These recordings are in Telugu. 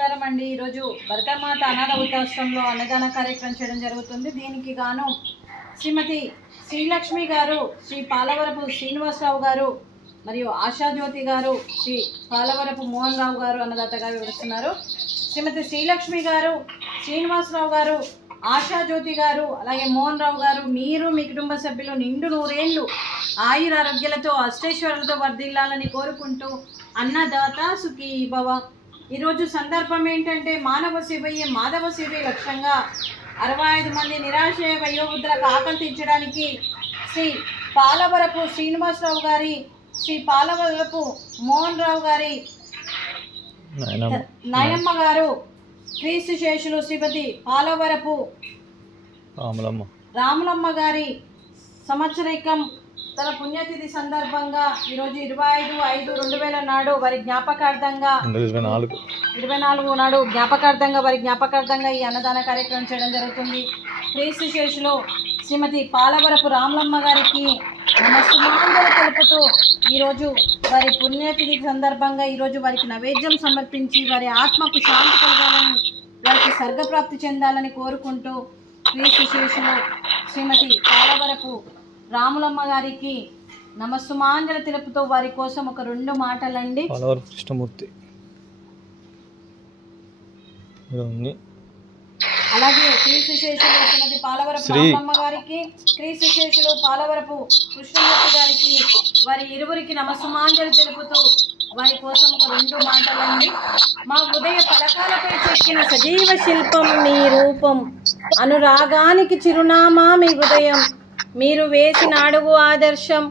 నమస్కారం అండి। ఈరోజు భరతమాత అనాథ వృద్ధాశ్రమంలో అన్నదాన కార్యక్రమం చేయడం జరుగుతుంది। దీనికి గాను శ్రీమతి శ్రీలక్ష్మి గారు, శ్రీ పాలవరపు శ్రీనివాసరావు గారు మరియు ఆశాజ్యోతి గారు, శ్రీ పాలవరపు మోహన్ రావు గారు అన్నదాతగా వివరిస్తున్నారు। శ్రీమతి శ్రీలక్ష్మి గారు, శ్రీనివాసరావు గారు, ఆశాజ్యోతి గారు అలాగే మోహన్ రావు గారు మీరు మీ కుటుంబ సభ్యులు నిండు నూరేళ్లు ఆయురారోగ్యాలతో అష్టైశ్వర్యాలతో వర్ధిల్లాలని కోరుకుంటూ అన్నదాత సుఖీ భవ। ఈరోజు సందర్భం ఏంటంటే మానవ సేవయే మాధవ సేవే లక్ష్యంగా 65 మంది నిరాశ్రయ వయోవృద్ధులకు ఆకలి తీర్చడానికి శ్రీ పాలవరపు శ్రీనివాసరావు గారి, శ్రీ పాలవరపు మోహన్ రావు గారి నాయనమ్మ గారు, క్రీస్తు శేషులు శ్రీమతి పాలవరపు రాములమ్మ గారి సంవత్సరికం తన పుణ్యతిథి సందర్భంగా ఈరోజు 25/5/2000 నాడు వారి జ్ఞాపకార్థంగా 24 నాడు జ్ఞాపకార్థంగా ఈ అన్నదాన కార్యక్రమం చేయడం జరుగుతుంది। క్రీస్తు శేషులు శ్రీమతి పాలవరపు రాములమ్మ గారికి నమస్సుమాంజలి తెలుపుతూ ఈరోజు వారి పుణ్యతిథి సందర్భంగా ఈరోజు వారికి నైవేద్యం సమర్పించి వారి ఆత్మకు శాంతి కలగాలని, వారికి స్వర్గప్రాప్తి చెందాలని కోరుకుంటూ క్రీస్తు శేషులు శ్రీమతి పాలవరపు రాములమ్మ గారికి నమస్సుమాంజలి తెలుపుతూ వారి కోసం ఒక 2 మాటలండి। అలాగే క్రీస్తు శేషులు శ్రీమతి పాలవరపు రామమ్మ గారికి, క్రీస్తు శేషులు పాలవరపు కృష్ణమూర్తి గారికి వారి ఇరువురికి నమస్సుమాంజలి తెలుపుతూ వారి కోసం ఒక 2 మాటలండి। మా హృదయ పలకాలపై చెక్కిన సజీవ శిల్పం మీ రూపం, అనురాగానికి చిరునామా మీ హృదయం, మీరు వేసిన అడుగు ఆదర్శం,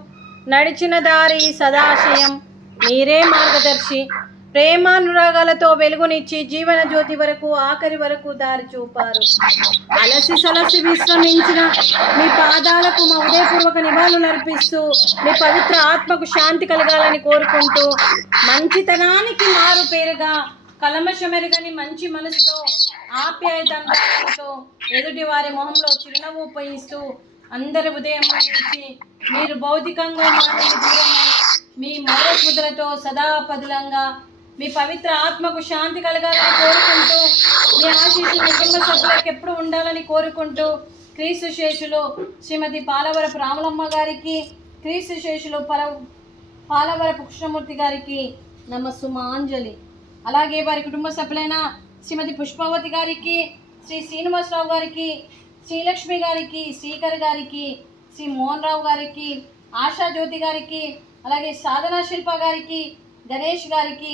నడిచిన దారి సదాశయం, మీరే మార్గదర్శి, ప్రేమానురాగాలతో వెలుగునిచ్చి జీవన జ్యోతి వరకు ఆఖరి వరకు దారి చూపారు। అలసి సలసి విశ్రమించిన మీ పాదాలకు మా ఉదయపూర్వక నివాళులు అర్పిస్తూ మీ పవిత్ర ఆత్మకు శాంతి కలగాలని కోరుకుంటూ మంచితనానికి మారు పేరుగా కలమషమెరుగని మంచి మనసుతో ఆప్యాయతంతో ఎదుటి వారి మొహంలో చిరునవ్వు ఉపయిస్తూ అందరి ఉదయం నుంచి మీరు భౌతికంగా మానవులు దూరమై మీ మనోస్మృతులతో సదా పదిలంగా మీ పవిత్ర ఆత్మకు శాంతి కలగాలని కోరుకుంటూ మీ ఆశీస్సులు కుటుంబ సభ్యులకు ఎప్పుడు ఉండాలని కోరుకుంటూ క్రీస్తు శేషులు శ్రీమతి పాలవరపు రాములమ్మ గారికి, క్రీస్తు శేషులు పాలవరపు కృష్ణమూర్తి గారికి నమస్సుమాంజలి। అలాగే వారి కుటుంబ సభ్యులైన శ్రీమతి పుష్పవతి గారికి, శ్రీ శ్రీనివాసరావు గారికి, శ్రీలక్ష్మి గారికి, శ్రీకర్ గారికి, శ్రీ మోహన్ రావు గారికి, ఆశాజ్యోతి గారికి, అలాగే సాధనా శిల్ప గారికి, గణేష్ గారికి,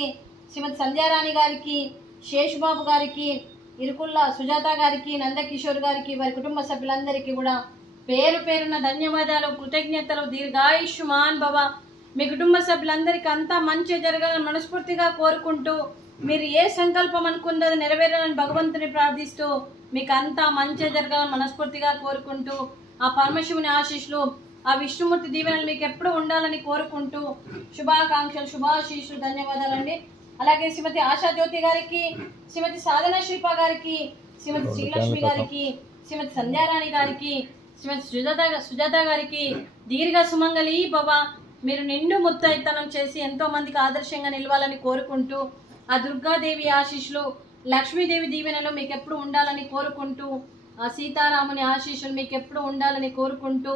శ్రీమతి సంధ్యారాణి గారికి, శేషుబాబు గారికి, ఇరుకుల్లా సుజాత గారికి, నందకిషోర్ గారికి వారి కుటుంబ సభ్యులందరికీ కూడా పేరు పేరున ధన్యవాదాలు, కృతజ్ఞతలు, దీర్ఘాయుష్మాన్ భవ। మీ కుటుంబ సభ్యులందరికీ అంతా మంచి జరగాలని మనస్ఫూర్తిగా కోరుకుంటూ మీరు ఏ సంకల్పం అనుకుందో అది నెరవేరాలని భగవంతుని ప్రార్థిస్తూ మీకు అంతా మంచి జరగాలని మనస్ఫూర్తిగా కోరుకుంటూ ఆ పరమశివుని ఆశీస్సులు, ఆ విష్ణుమూర్తి దీవెనలు మీకు ఎప్పుడు ఉండాలని కోరుకుంటూ శుభాకాంక్షలు, శుభాశీస్సులు, ధన్యవాదాలండి। అలాగే శ్రీమతి ఆశాజ్యోతి గారికి, శ్రీమతి సాధన శిల్ప గారికి, శ్రీమతి శ్రీలక్ష్మి గారికి, శ్రీమతి సంధ్యారాణి గారికి, శ్రీమతి సుజాత గారికి దీర్ఘ సుమంగళి భవ। మీరు నిండు ముత్తైతనం చేసి ఎంతో మందికి ఆదర్శంగా నిలవాలని కోరుకుంటూ ఆ దుర్గాదేవి ఆశీస్సులు, లక్ష్మీదేవి దీవెనలు మీకు ఎప్పుడు ఉండాలని కోరుకుంటూ ఆ సీతారాముని ఆశీస్సులు మీకు ఎప్పుడు ఉండాలని కోరుకుంటూ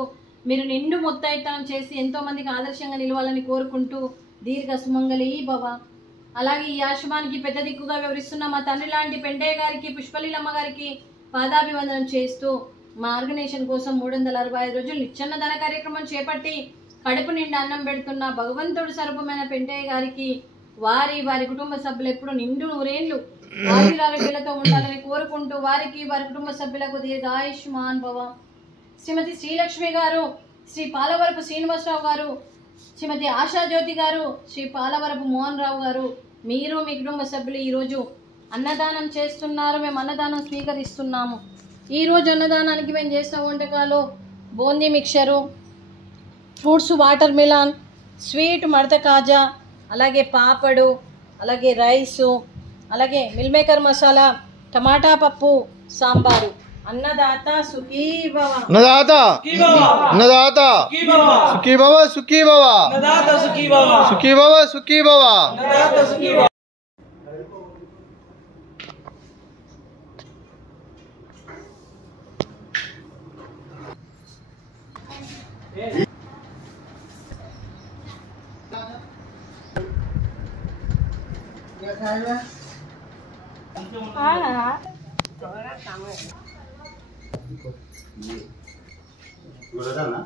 మీరు నిండు ముత్తైతనం చేసి ఎంతో మందికి ఆదర్శంగా నిలవాలని కోరుకుంటూ దీర్ఘ సుమంగళి భవ। అలాగే ఈ ఆశ్రమానికి పెద్ద దిక్కుగా వివరిస్తున్న మా తండ్రి లాంటి పెంటయ్య గారికి, పుష్పలీలమ్మ గారికి పాదాభివందనం చేస్తూ మా ఆర్గనైజేషన్ కోసం 365 రోజులు నిత్యాన్నదాన కార్యక్రమం చేపట్టి కడుపు నిండా అన్నం పెడుతున్న భగవంతుడు స్వరూపమైన పెంటయ్య గారికి వారి కుటుంబ సభ్యులు ఎప్పుడు నిండు నూరేళ్లు ఆయురారోగ్యాలతో ఉండాలని కోరుకుంటూ వారికి వారి కుటుంబ సభ్యులకు దీర్ఘాయుష్మాన్ భవ। శ్రీమతి శ్రీలక్ష్మి గారు, శ్రీ పాలవరపు శ్రీనివాసరావు గారు, శ్రీమతి ఆశాజ్యోతి గారు, శ్రీ పాలవరపు మోహన్ రావు గారు మీరు మీ కుటుంబ సభ్యులు ఈరోజు అన్నదానం చేస్తున్నారు, మేము అన్నదానం స్వీకరిస్తున్నాము। ఈరోజు అన్నదానానికి మేము చేసిన వంటకాలు boondi mixture, fruits watermelon, sweet మడత కాజా, అలాగే పాపడు, అలాగే రైసు, అలాగే మిల్ మేకర్ మసాలా, టమాటా పప్పు, సాంబారు। అన్నదాత సుఖీ భవ, అన్నదాత అన్నదాత సుఖీ భవ, సుఖీ భవ, అన్నదాత సుఖీ భవ, సుఖీ భవ, సుఖీ భవ, అన్నదాత సుఖీ భవ। ना